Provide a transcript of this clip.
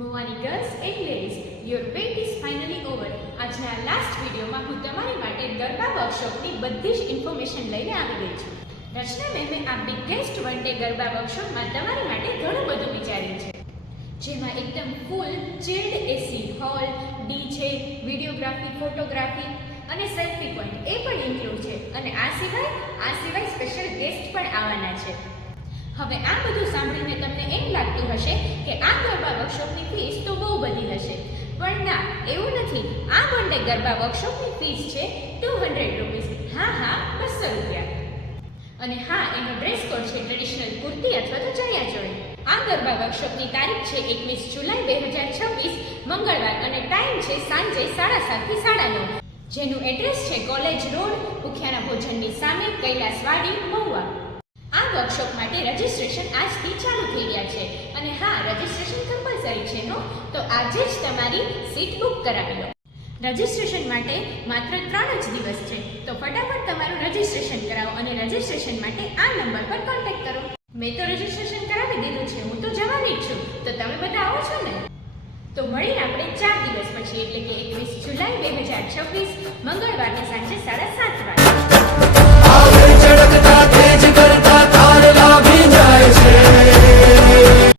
મોવાની girls and ladies, your wait is finally over. આજના last વિડીયોમાં હું તમારી માટે ગરબા વર્કશોપની બધી જ ઇન્ફોર્મેશન લઈને આવી ગઈ છું. રચના મેમે આ બિગેસ્ટ વન ડે ગરબા વર્કશોપમાં તમારી માટે ઘણું બધું વિચાર્યું છે, જેમાં એકદમ ફૂલ ચિલ્ડ એસી હોલ, ડીજે, વિડીયોગ્રાફી, ફોટોગ્રાફી અને સેલ્ફી પોઈન્ટ એ પણ ઇન્ક્લુડ છે. અને આ સિવાય સ્પેશિયલ ગેસ્ટ પણ આવવાના છે. હવે આ બધું સાંભળીને તમને એમ લાગતું હશે કે આ ગરબા વર્કશોપની ફીસ તો બહુ બધી હશે, પણ ના, એવું નથી. આ વન ડે ગરબા વર્કશોપની ફીસ છે 200 રૂપીસ. હા, 200 રૂપિયા. અને હા, એનો ડ્રેસ કોડ છે ટ્રેડિશનલ કુર્તી અથવા તો ચણિયાચોળી. આ ગરબા વર્કશોપની તારીખ છે 21 જુલાઈ 2026 મંગળવાર અને ટાઈમ છે સાંજે 7:30 થી 9:30, જેનું એડ્રેસ છે કોલેજ રોડ, ઉખિયાના ભોજનની સામે, કૈલાસવાડી, મહુવા. આ વર્કશોપ માટે રજિસ્ટ્રેશન આજથી ચાલુ થઈ ગયા છે. અને હા, રજિસ્ટ્રેશન કમ્પલસરી છે તો આજે જ તમારી સીટ બુક કરાવી લો. રજિસ્ટ્રેશન માટે માત્ર 3 જ દિવસ છે, તો ફટાફટ તમારું રજિસ્ટ્રેશન કરાવો અને રજિસ્ટ્રેશન માટે આ નંબર પર કોન્ટેક્ટ કરો. મેં તો રજિસ્ટ્રેશન કરાવી દીધું છે, હું તો જવાની જ છું, તો તમે બધા આવો છો ને? તો મળીને આપણે 4 દિવસ પછી એટલે કે 21 જુલાઈ 2026 મંગળવારને સાંજે 7:30